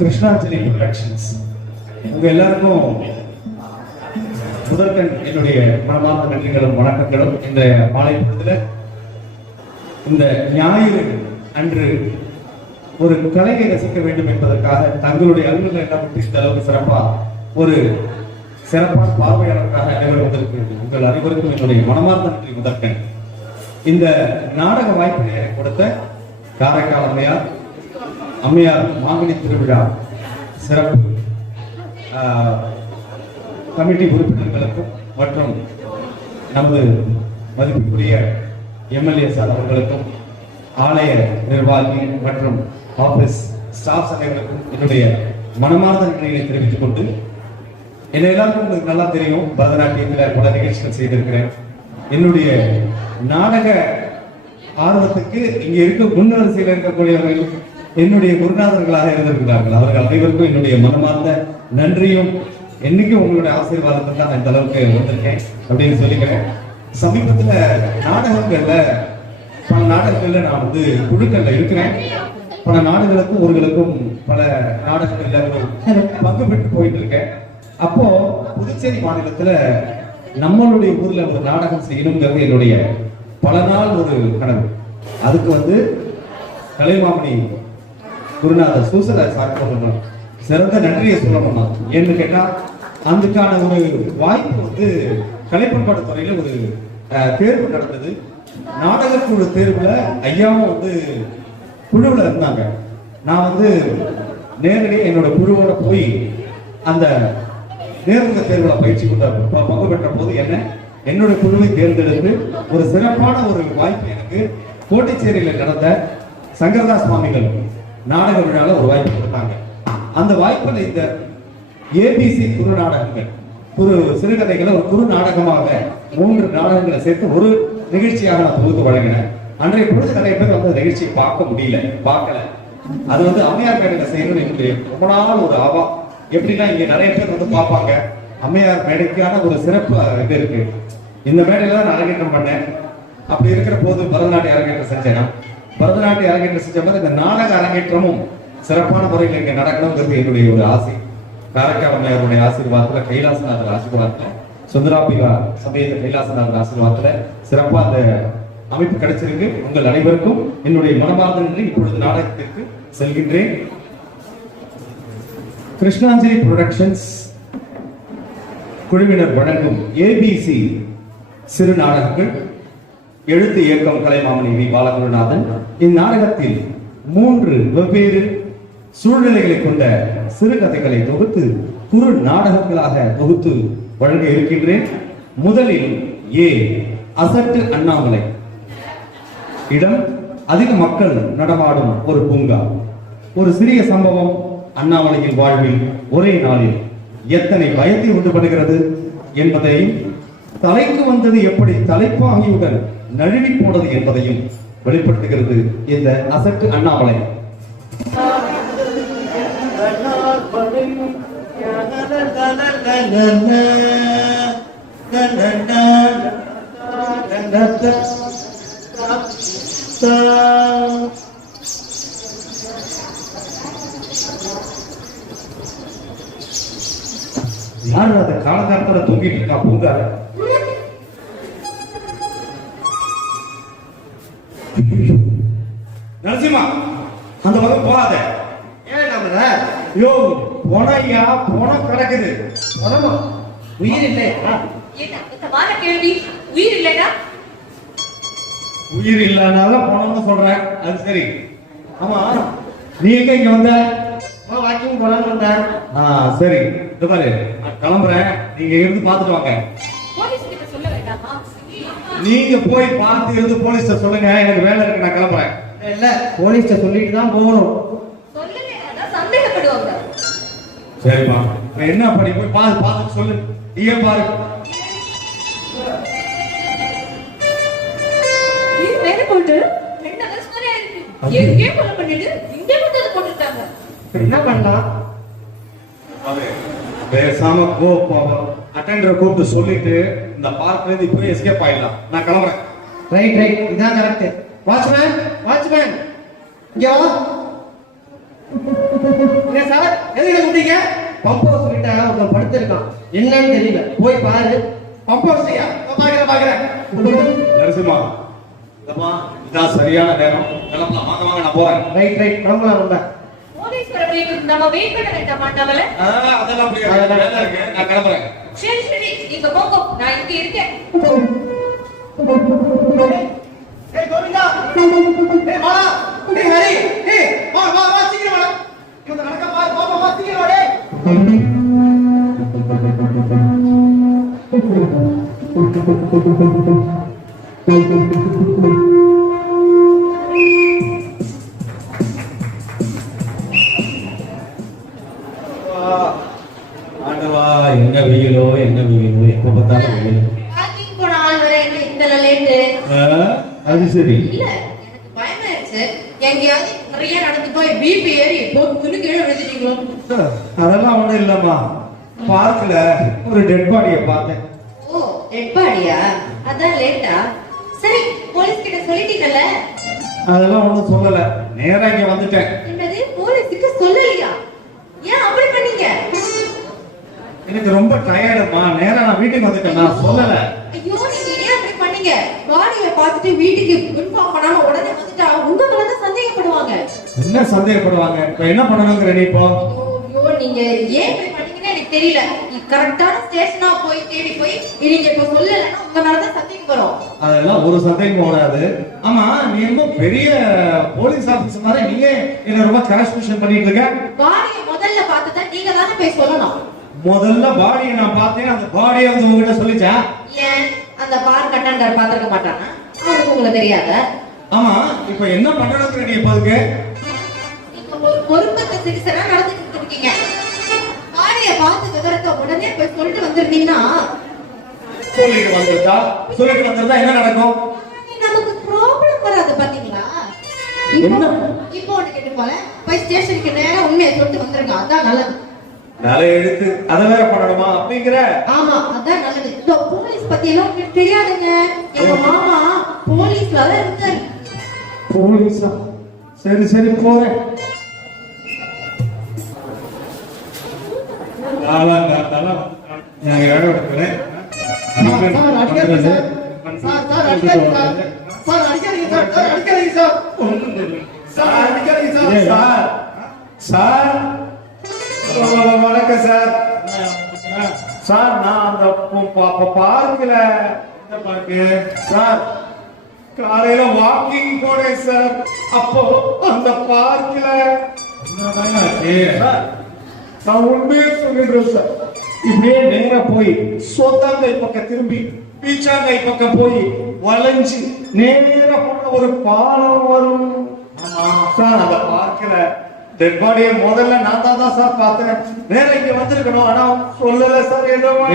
கிருஷ்ணாஞ்சலி productions உங்க எல்லாருக்கும் முதற்கண் என்னுடைய மனமார்ந்த நன்றிகளும் வணக்கங்களும். இந்த பாளையத்தில் இந்த ஞாயிறு அன்று ஒரு கலையை ரசிக்க வேண்டும் என்பதற்காக தங்களுடைய அலுவலகம் என்ன பற்றி இந்த அளவுக்கு சிறப்பா ஒரு சிறப்பான பார்வையாளருக்காக அனைவரும் வந்திருக்கு உங்கள் அனைவருக்கும் என்னுடைய மனமார்ந்த நன்றி முதற்கண். இந்த நாடக வாய்ப்பினை கொடுத்த காரைக்கால் அம்மையார் அம்மையார் மாங்கனி திருவிழா சிறப்பு கமிட்டி உறுப்பினர்களுக்கும் மற்றும் நமது மதிப்புக்குரிய எம்எல்ஏ சார் அவர்களுக்கும் ஆலய நிர்வாகி மற்றும் ஆபீஸ் ஸ்டாஃப் அனைவருக்கும் என்னுடைய மனமார்ந்த நன்றிகளை தெரிவித்துக் கொண்டு என்ன எல்லாருக்கும் உங்களுக்கு நல்லா தெரியும். பரதநாட்டியத்தில் பல நிகழ்ச்சிகள் செய்திருக்கிறேன். என்னுடைய நாடக ஆர்வத்துக்கு இங்க இருக்க முன்னரசியில் இருக்கக்கூடியவர்கள் என்னுடைய குருநாதர்களாக இருந்திருக்கிறார்கள். அவர்கள் அனைவருக்கும் என்னுடைய மனமார்ந்த நன்றியும் என்னைக்கும் உங்களுடைய ஆசீர்வாதத்தில் தான் நான் இந்த அளவுக்கு வந்திருக்கேன் அப்படின்னு சொல்லிக்கிறேன். சமீபத்துல நாடகங்கள்ல பல நாடகங்கள்ல நான் வந்து குழுக்கள்ல இருக்கிறேன். பல நாடுகளுக்கும் ஊர்களுக்கும் பல நாடகங்கள்ல பங்கு பெற்று போயிட்டு இருக்கேன் அப்போ புதுச்சேரி மாநிலத்துல நம்மளுடைய ஊர்ல ஒரு நாடகம் செய்யணுங்கிறது என்னுடைய பல நாள் ஒரு கனவு. அதுக்கு வந்து கலைமாமணி குருநாதர் சூசராஜ் சார் சிறந்த நன்றியை சொல்லணும்னா ஏன்னு கேட்டா அதுக்கான ஒரு வாய்ப்பு வந்து கலைப்பண்பாடு துறையில ஒரு தேர்வு நடந்தது. நாடகக்குழு தேர்வுல ஐயாவும் வந்து குழுவில் இருந்தாங்க. நான் வந்து நேரடியாக என்னோட குழுவோட போய் அந்த நேர்முக தேர்வுல பயிற்சி கொண்ட பங்கு பெற்ற போது என்ன என்னோட குழுவை தேர்ந்தெடுத்து ஒரு சிறப்பான ஒரு வாய்ப்பு எனக்கு கோட்டிச்சேரியில் நடந்த சங்கரதாஸ் சுவாமிகள் நாடக விழால ஒரு வாய்ப்பு கொடுத்தாங்க. அந்த வாய்ப்பில் இந்த ஏபிசி குறு நாடகங்கள் குறு சிறுகதைகளை ஒரு குறு நாடகமாக மூன்று நாடகங்களை சேர்த்து ஒரு நிகழ்ச்சியாக நான் தொகுத்து வழங்கினேன். அன்றைய பொழுது நிறைய பேர் வந்து நிகழ்ச்சியை பார்க்க முடியல பார்க்கல. அது வந்து அம்மையார் மேடையில் செய்யணும்னு என்னுடைய ரொம்ப நாள் ஒரு ஆவா. எப்படின்னா இங்க நிறைய பேர் வந்து பார்ப்பாங்க. அம்மையார் மேடைக்கான ஒரு சிறப்பு இது இருக்கு. இந்த மேடையில தான் நான் அரங்கேற்றம் பண்ணேன். அப்படி இருக்கிற போது பரதநாட்டிய அரங்கேற்றம் செஞ்சேன் பரதநாட்டிய அரங்கேற்றம் செஞ்ச மாதிரி இந்த நாடக அரங்கேற்றமும் சிறப்பான முறையில் இங்க நடக்கணுங்கிறது என்னுடைய ஒரு ஆசை. காரைக்கால் அம்மையாருடைய ஆசீர்வாதத்துல கைலாசநாதர் ஆசீர்வாதத்துல சுந்தராபிகா சமேத கைலாசநாதர் ஆசீர்வாதத்துல சிறப்பா அந்த அமைப்பு கிடைச்சிருக்கு. உங்கள் அனைவருக்கும் என்னுடைய மனமார்ந்த நன்றி. இப்பொழுது நாடகத்திற்கு செல்கின்றேன். கிருஷ்ணாஞ்சலி புரொடக்ஷன்ஸ் குழுவினர் வழங்கும் ஏபிசி சிறு நாடகங்கள். எழுத்து இயக்கம் கலைமாமணி வி. பாலகுருநாதன். இந்நாடகத்தில் மூன்று வெவ்வேறு சூழ்நிலைகளை கொண்ட சிறுகதைகளை தொகுத்து குறு நாடகங்களாக தொகுத்து வழங்க இருக்கின்றேன். முதலில் ஏ. அசட்டு அண்ணாமலை. இடம் அதிக மக்கள் நடமாடும் ஒரு பூங்கா. ஒரு சிறிய சம்பவம் அண்ணாமலையின் வாழ்வில் ஒரே நாளில் எத்தனை பயத்தை உண்டுபடுகிறது என்பதை தலைக்கு வந்தது எப்படி தலைப்பாகியுடன் நழுவி போனது என்பதையும் வெளிப்படுத்துகிறது இந்த அசட்டு அண்ணாமலை. யார் அந்த காலகாலத்துல தூங்கிட்டு இருக்கா பூங்கார நரசிம்மா அந்த பக்கம் போகாத ஏன் நம்மள யோ போனையா போன கிடக்குது உடம்பு உயிர் இல்லையா? என்ன அபத்தமான கேள்வி உயிர் இல்லைனா உயிர் இல்லாதனால போனோம்னு சொல்றேன் அது சரி. ஆமா. நீ எங்க இங்க வந்த? வாக்கிங் போலான்னு வந்தேன். ஆ சரி. இந்த பாரு நான் கிளம்புறேன். நீங்க இருந்து பார்த்துட்டு வாங்க. போலீஸ் கிட்ட சொல்ல வேண்டாமா? நீங்க போய் பார்த்து இருந்து போலீஸ்ட சொல்லுங்க. எனக்கு வேலை இருக்கு நான் கிளம்புறேன். இல்ல போலீஸ்ட சொல்லிட்டு தான் போகணும். சரிப்பா இப்ப என்ன பண்ணி போய் பாத்து பார்த்து சொல்லு. நீயே பாரு. என்ன பண்ணலாம்? பேசாம கோ அட்டெண்டரை கூப்பிட்டு சொல்லிட்டு இந்த பார்க்ல இருந்து இப்பவே எஸ்கேப் ஆயிடலாம். நான் கிளம்புறேன். ரைட் ரைட் இதான் கரெக்ட் வாட்ச்மேன் வாட்ச்மேன் இங்க வா என்ன சார் எதுக்கு கூப்பிட்டீங்க? பம்போ சொல்லிட்டா அவன் படுத்திருக்கான். என்னன்னு தெரியல. போய் பாரு. பம்பா செய்யா பாக்குறேன் பாக்குறேன். நரசிம்மா இதம்மா இதான் சரியான நேரம். கிளம்பலாம். வாங்க வாங்க நான் போறேன். ரைட் ரைட் கிளம்பலாம் வரைக்கும் நம்ம வெயிட் பண்ண வேண்டாமா ஆ, அதெல்லாம் வேலை இருக்கு. நான் கிளம்புறேன். சரி சரி நீங்க போங்க. நான் இங்க இருக்கேன். ஏய் கோவிந்தா. ஏய் மாலா. ஏய் ஹரி. ஏய் வா வா வா சீக்கிரம் வாடா. இவங்க நடக்க பாரு. வா வா வா சீக்கிரம் வாடே. ஆண்டவா சொல்லிட்டீங்கல்ல? அதெல்லாம் ஒண்ணும் சொல்லல. நேரா இங்க வந்துட்டேன். என்னது? போலீஸுக்கு சொல்லலையா? ஏன் அப்படி பண்ணீங்க? எனக்கு ரொம்ப டயர்டுமா? நேரா நான் வீட்டுக்கு வந்துட்டேன். நான் சொல்லல. ஐயோ நீங்க ஏன் அப்படி பண்ணீங்க? பாடியை பார்த்துட்டு வீட்டுக்கு இன்ஃபார்ம் பண்ணாம உடனே வந்துட்டா உங்க மேல தான் சந்தேகப்படுவாங்க. என்ன சந்தேகப்படுவாங்க? இப்ப என்ன பண்ணணுங்கிற நீ இப்போ ஐயோ நீங்க ஏன் இப்படி பண்ணீங்கன்னு எனக்கு தெரியல. கரெக்டான ஸ்டேஷனா போய் தேடி போய் நீங்க இப்ப சொல்லலைன்னா உங்க மேல தான் சந்தேகம் வரும். அதெல்லாம் ஒரு சந்தேகம் வராது. ஆமா நீ ரொம்ப பெரிய போலீஸ் ஆபீசர் மாதிரி நீங்க என்ன ரொம்ப கரஸ்பிஷன் பண்ணிட்டு இருக்க. பாடியை முதல்ல பார்த்துட்டா நீங்க தானே போய் சொல்லணும். முதல்ல பாடியை நான் பார்த்தேன் அந்த பாடியை வந்து உங்ககிட்ட சொல்லிச்சா? ஏன்? அந்த பார் கட்டாண்டர் பாத்திருக்க மாட்டானா? அவனுக்கு உங்களுக்கு தெரியாத? ஆமா இப்ப என்ன பண்ணணுங்கிற நீ இப்ப அதுக்கு? பொறுப்பத்த சிறுசனா நடந்துட்டு இருக்கீங்க. பார்த்து விவரத்தை உடனே போய் சொல்லிட்டு வந்திருந்தீங்கன்னா சொல்லிட்டு வந்திருந்தா சொல்லிட்டு வந்திருந்தா என்ன நடக்கும்? நமக்கு ப்ராப்ளம் வராது பாத்தீங்களா? இப்போ இப்போ ஒண்ணு கேட்டு போல போய் ஸ்டேஷனுக்கு நேரா உண்மையை சொல்லிட்டு வந்துருங்க. அதான் நல்லது. நல்ல எழுத்து அதை வேற பண்ணணுமா? அப்படிங்கிற? ஆமா அதான் நல்லது. இந்த போலீஸ் பத்தி எல்லாம் உங்களுக்கு தெரியாதுங்க. எங்க மாமா போலீஸ்ல இருந்தாரு. போலீஸா? சரி சரி போறேன். அடிக்காதீங்க சார். சார் சார் வ- வணக்கம் சார். சார் நான் அந்த பார்க்கல. என்ன பார்க்கு? சார் காலையில வாக்கிங் போனேன் சார். அப்போ அந்த பார்க்கல. சார் நான் உண்மையே சொல்லிடுறேன் சார் இப்படியே நேரா போய் சொத்தாங்கை பக்கம் திரும்பி பீச்சாங்கை பக்கம் போய் வளைஞ்சு நேரா போன ஒரு பாலம் வரும். சார் அந்த பார்க்கல டெட் பாடியை முதல்ல நான் தான் தான் சார் பார்த்தேன். நேரா இங்க வந்திருக்கணும். ஆனா சொல்லல சார் ஏதோ ஆ?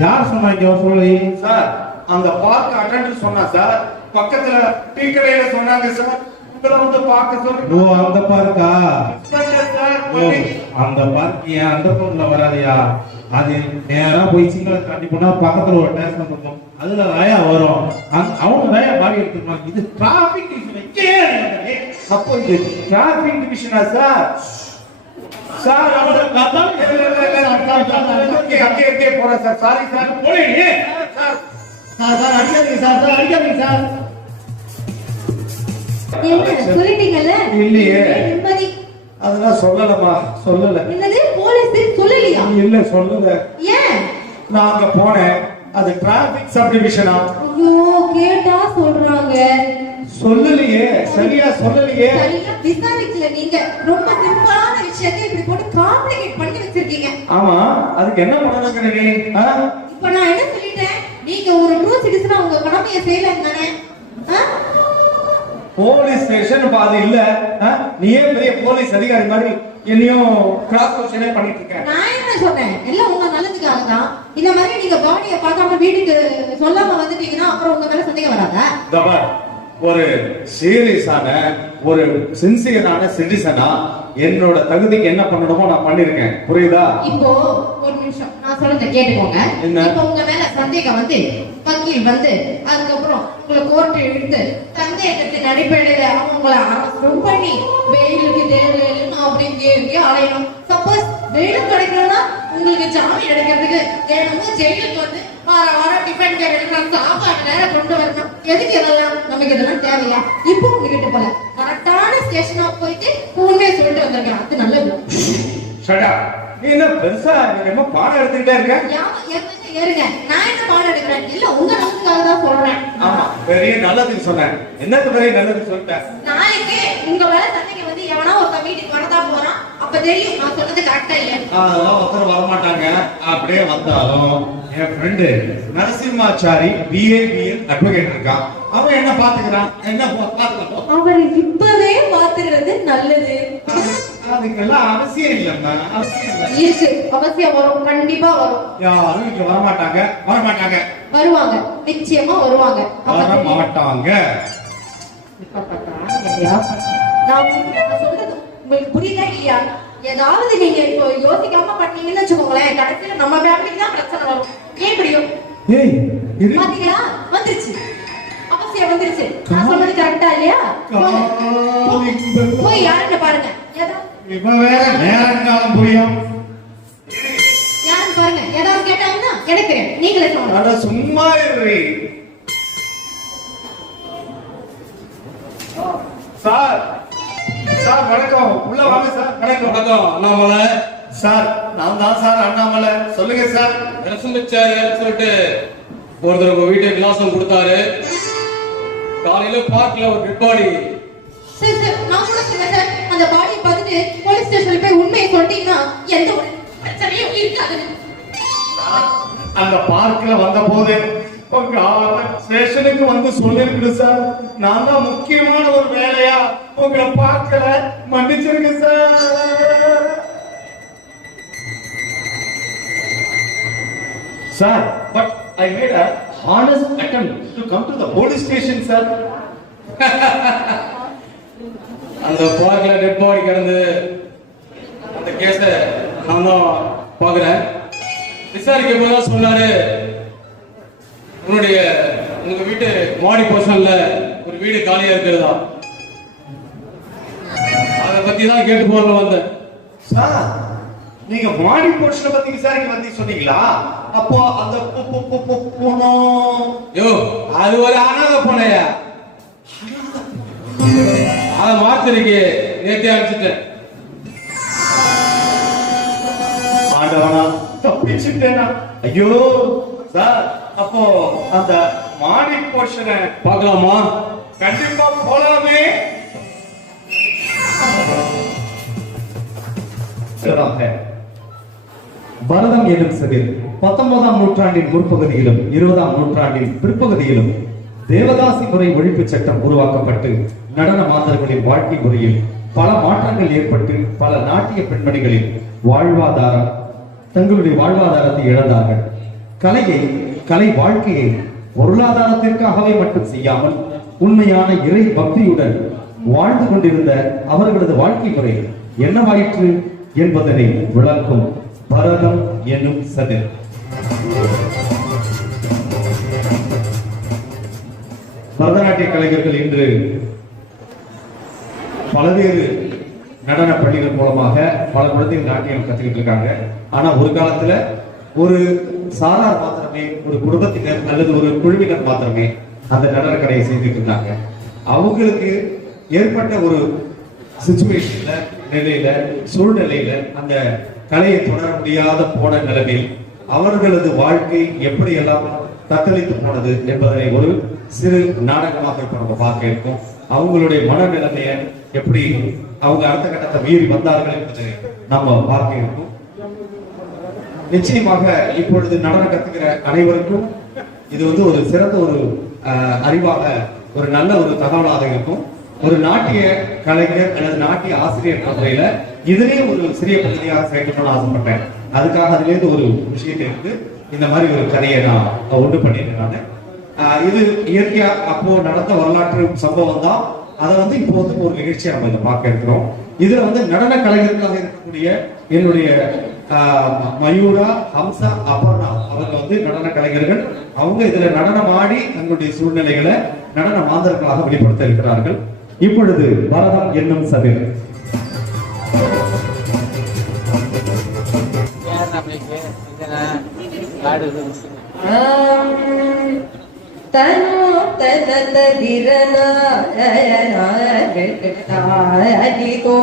யார் சொன்னாங்க சொல்லி சார் அந்த பார்க் அட்டெண்டர் சொன்னா சார் பக்கத்துல டீ கடையில சொன்னாங்க சார் பார்க்க ஓ சொல்லி அந்த பார்க்கா? சார்? ஓ அந்த பார்க் அந்த வராதயா? அது நேரா போய் சிங்கள தாண்டி போனா பக்கத்துல ஒரு ஸ்டேஷன் இருக்கும். அதுல ராயா வரும். அவங்க பாடி எடுத்துருவாங்க. இது டிராபிக் அப்போ இது டிராபிக் டிவிஷனா சார்? சார் அவரோட கதை போறேன் சார் சாரி சார் போலீங்க சார் சார் அடிக்காதீங்க சார் சார் அடிக்காதீங்க சார். இல்லையே. அதெல்லாம் சொல்லலமா சொல்லல. என்னது? போலீஸ் சொல்லலையா? இல்ல சொல்லல ஏன்? நான் அங்க போனேன். அது டிராபிக் சப் டிவிஷனா ஐயோ கேட்டா சொல்றாங்க. சொல்லலையே சரியா சொல்லலையே. விசாரிக்கல நீங்க. ரொம்ப சிம்பிளான விஷயத்தை இப்படி போட்டு காம்ப்ளிகேட் பண்ணி வச்சிருக்கீங்க. ஆமா அதுக்கு என்ன பண்ணணுங்கிற நீ? இப்ப நான் என்ன சொல்லிட்டேன்? நீங்க ஒரு ட்ரூ சிட்டிசனா உங்க கடமையை செய்யலன்னு தானே? போலீஸ் ஸ்டேஷன் பாதி இல்ல. ஆ? நீயே பெரிய போலீஸ் அதிகாரி மாதிரி என்னையும் கிராஸ் கொஸ்டினே பண்ணிட்டு இருக்க. நான் என்ன சொன்னேன்? எல்லாம் உங்க நல்லதுக்காக தான் இந்த மாதிரி நீங்க பாடியை பார்க்காம வீட்டுக்கு சொல்லாம வந்துட்டீங்கன்னா அப்புறம் உங்க மேல சந்தேகம் வராதா? பார், ஒரு சீரியஸான ஒரு சின்சியரான சிட்டிசனா என்னோட தகுதிக்கு என்ன பண்ணணுமோ நான் பண்ணிருக்கேன். புரியுதா? இப்போ ஒரு நிமிஷம். நான் சொல்றத கேட்டுக்கோங்க? இப்ப உங்க மேல சந்தேகம் வந்து வக்கீல் வந்து அதுக்கப்புறம் உங்களை கோர்ட்டு இழுத்து சந்தேகத்தின் அடிப்படையில அவங்க உங்களை அரசு பண்ணி வெயிலுக்கு தேவையில்லை அப்படி இங்கே இங்கே அலையணும் சப்போஸ் வெயிலும் கிடைக்கணும்னா உங்களுக்கு ஜாமீன் எடுக்கிறதுக்கு தினமும் ஜெயிலுக்கு வந்து வார வாரம் டிஃபன் கேட்கணும் சாப்பாடு நேரம் கொண்டு வரணும். எதுக்கு இதெல்லாம்? நமக்கு இதெல்லாம் தேவையா? இப்போ உங்ககிட்ட போல கரெக்டான ஸ்டேஷனா போயிட்டு உண்மையை சொல்லிட்டு வந்திருக்கேன். அது நல்லது. ஷடா நீ என்ன பெருசா என்னமோ பாடம் எடுத்துக்கிட்டே இருக்க? ஏறுங்க, நான் என்ன பாடம் எடுக்கிறேன்? இல்ல உங்க தான் சொல்றேன். ஆமா. பெரிய நல்லதுக்கு சொன்னேன்? என்னது பெரிய நல்லதுக்கு சொல்லிட்டேன்? நாளைக்கு உங்க வேலை சண்டைக்கு வந்து எவனா ஒருத்தன் வீட்டுக்கு வரதா போறான். அப்ப தெரியும் நான் சொன்னது கரெக்டா இல்ல அதெல்லாம் ஒருத்தர் வரமாட்டாங்க. அப்படியே வந்தாலும் என் friend Narasimhachari BA BL advocate இருக்கான் அவன் என்ன பாத்துக்கிறான்? என்ன பாத்துக்கலாம் அவர் இப்பவே பாத்துக்கிறது நல்லது. அதுக்கெல்லாம் அவசியம் இல்லைம்மா. அவசியம் இருக்கு. அவசியம் வரும். கண்டிப்பா வரும். யாரும் இங்க வரமாட்டாங்க. வரமாட்டாங்க. வருவாங்க. நிச்சயமா வருவாங்க. வர. மாட்டாங்க. நான் உங்களுக்கு- சொல்றது புரியுதா இல்லையா? ஏதாவது நீங்க இப்போ யோசிக்காம பண்ணீங்கன்னு வச்சுக்கோங்களேன் கடைசியில நம்ம ஃபேமிலிக்கு தான் பிரச்சனை வரும். ஏன் முடியும் ஏய் இது பாத்தீங்களா? வந்துருச்சு. அவசியம் வந்துருச்சு. நான் சொன்னது கரெக்டா இல்லையா? போய் யாருன்னு பாருங்க. ஏதா இப்ப வேற நேரங்காலம் புரியும். பாருங்க ஏதாவது கேட்டாங்கன்னா எனக்கு நீங்களே சொல்லுங்க. சும்மா இரு சார் சார் வணக்கம். உள்ள வாங்க சார். வணக்கம். வணக்கம் அண்ணாமலை. சார் நான் தான் சார் அண்ணாமலை. சொல்லுங்க சார். நரசிம்மச்சாரியார் சொல்லிட்டு ஒருத்தர் உங்க வீட்டுக்கு விலாசம் கொடுத்தாரு. காலையில பார்க்ல ஒரு டெட் பாடி சரி சார். நான் கூட சொல்றேன் சார். அந்த பாடியை பார்த்துட்டு போலீஸ் ஸ்டேஷன்ல போய் உண்மையை சொல்லிட்டீங்கன்னா எந்த ஒரு பிரச்சனையும் இருக்காது. அந்த பார்க்ல வந்த போது உங்க ஸ்டேஷனுக்கு வந்து சொல்லிருக்குது சார். நான் தான் முக்கியமான ஒரு வேலையா உங்களை பார்க்கல. மன்னிச்சிருங்க sir. Sir but I made a honest attempt to come to the police station sir அந்த பார்க்ல டெட் பாடி கிடந்து அந்த கேஸ நான் தான் பாக்குறேன் விசாரிக்கும் போது தான் சொன்னாரு உன்னுடைய உங்க வீட்டு மாடி போர்ஷன்ல ஒரு வீடு காலியா இருக்கிறதா? அதை பத்தி தான் கேட்டு போறல வந்தேன். சார் நீங்க மாடி போர்ஷனை பத்தி விசாரிக்க பத்தி சொன்னீங்களா? அப்போ அந்த போனோம் யோ அது ஒரு அனாதை போனையா அதை மாத்திருக்கு நேத்தே அடிச்சிட்டேன் ஆண்டவனா தப்பிச்சுட்டேனா? ஐயோ சார் அப்போ அந்த மாடி போர்ஷனை பார்க்கலாமா? கண்டிப்பா போலாமே. பரதம் என்னும் செதில் பத்தொன்பதாம் நூற்றாண்டின் முற்பகுதியிலும் இருபதாம் நூற்றாண்டின் பிற்பகுதியிலும் தேவதாசி முறை ஒழிப்பு சட்டம் உருவாக்கப்பட்டு நடன மாந்தர்களின் வாழ்க்கை முறையில் பல மாற்றங்கள் ஏற்பட்டு பல நாட்டிய பெண்மணிகளின் வாழ்வாதாரம் தங்களுடைய வாழ்வாதாரத்தை இழந்தார்கள். கலையை கலை வாழ்க்கையை பொருளாதாரத்திற்காகவே மட்டும் செய்யாமல் உண்மையான இறை பக்தியுடன் வாழ்ந்து கொண்டிருந்த அவர்களது வாழ்க்கை முறை என்னவாயிற்று என்பதனை விளக்கும் பரதம் என்னும் சதிர் பரதநாட்டிய கலைஞர்கள் இன்று பல்வேறு நடன பள்ளிகள் மூலமாக பல குழந்தைகள் நாட்டியம் கற்றுக்கிட்டு இருக்காங்க. ஆனா ஒரு காலத்துல ஒரு சாரார் மாத்திரமே ஒரு குடும்பத்தினர் அல்லது ஒரு குழுவினர் மாத்திரமே அந்த நடன கடையை செய்துட்டு இருந்தாங்க. அவங்களுக்கு ஏற்பட்ட ஒரு சுச்சுவேஷன்ல நிலையில சூழ்நிலையில அந்த கலையை தொடர முடியாத போன நிலைமையில் அவர்களது வாழ்க்கை எப்படியெல்லாம் தத்தளித்து போனது என்பதனை ஒரு சிறு நாடகமாக இப்ப நம்ம பார்க்க இருக்கோம். அவங்களுடைய மனநிலைமையை எப்படி அவங்க அடுத்த கட்டத்தை மீறி வந்தார்கள் என்பது நம்ம பார்க்க இருக்கோம். நிச்சயமாக இப்பொழுது நடனம் கத்துக்கிற அனைவருக்கும் இது வந்து ஒரு சிறந்த ஒரு அஹ், அறிவாக ஒரு நல்ல ஒரு தகவலாக இருக்கும். ஒரு நாட்டிய கலைஞர் அல்லது நாட்டிய ஆசிரியர் என்ற முறையில இதுலயே ஒரு சிறிய பகுதியாக சேர்க்கணும்னு ஆசைப்பட்டேன். அதுக்காக அதுலேருந்து ஒரு விஷயத்தை எடுத்து இந்த மாதிரி ஒரு கதையை நான் ஒன்று பண்ணிட்டேன் நான். ஆஹ் இது இயற்கையா அப்போ நடந்த வரலாற்று சம்பவம் தான். அதை வந்து இப்போ வந்து ஒரு நிகழ்ச்சியா நம்ம இதை பார்க்க இருக்கிறோம். இதுல வந்து நடன கலைஞர்களாக இருக்கக்கூடிய என்னுடைய மயூரா ஹம்சா அபர்ணா அவங்க வந்து நடன கலைஞர்கள். அவங்க இதுல நடனம் ஆடி தங்களுடைய சூழ்நிலைகளை நடன மாந்தர்களாக வெளிப்படுத்த இருக்கிறார்கள். இப்பொழுது பரதம் என்னும் சதிர் தனோ தன திரன தோ